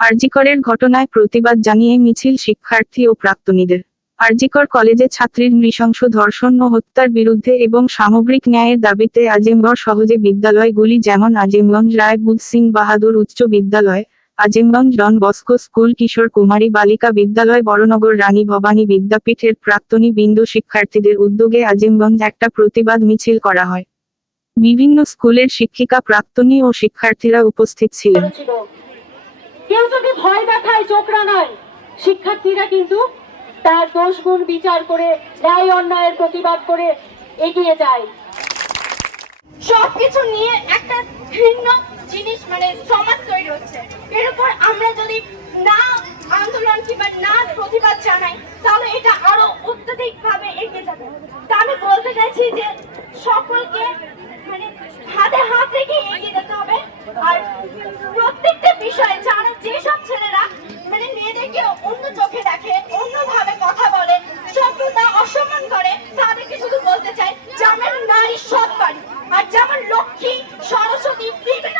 আরজিকরের ঘটনায় প্রতিবাদ জানিয়ে মিছিল শিক্ষার্থী ও প্রাক্তনীদের। আরজিকর কলেজে ছাত্রীর নৃশংস ধর্ষণ ও হত্যার বিরুদ্ধে এবং সামগ্রিক ন্যায়ের দাবিতে আজিমগড় সহজে বিদ্যালয়গুলি যেমন আজিমগঞ্জ রায়, বুধ সিং বাহাদুর উচ্চ বিদ্যালয়, আজিমগঞ্জ ডন বস্কো স্কুল, কিশোর কুমারী বালিকা বিদ্যালয়, বড়নগর রানী ভবানী বিদ্যাপীঠের প্রাক্তনী বিন্দু শিক্ষার্থীদের উদ্যোগে আজিমগঞ্জ একটা প্রতিবাদ মিছিল করা হয়। বিভিন্ন স্কুলের শিক্ষিকা, প্রাক্তনী ও শিক্ষার্থীরা উপস্থিত ছিলেন। কেউ যদি ভয় দেখায়, চোখ রাঙায়, শিক্ষার্থীরা কিন্তু তার দোষ গুণ বিচার করে, ন্যায় অন্যায়ের প্রতিবাদ করে এগিয়ে যায়। সবকিছু নিয়ে একটা ভিন্ন জিনিস মানে সমাজ তৈরি হচ্ছে। এর উপর আমরা যদি না আন্দোলন কিংবা না প্রতিবাদ জানাই, তাহলে এটা আরও অত্যাধিক ভাবে এগিয়ে যাবে। তা আমি বলতে চাইছি যে সকলকে মানে হাতে হাত আর প্রত্যেকটা বিষয়ে যারা যেসব ছেলেরা মানে মেয়েদেরকে অন্য চোখে দেখে, অন্যভাবে কথা বলে সভ্যতা অসম্মান করে, তাদেরকে শুধু বলতে চাই, যেমন নারী সৎ আর যেমন লক্ষ্মী, সরস্বতী, বিভিন্ন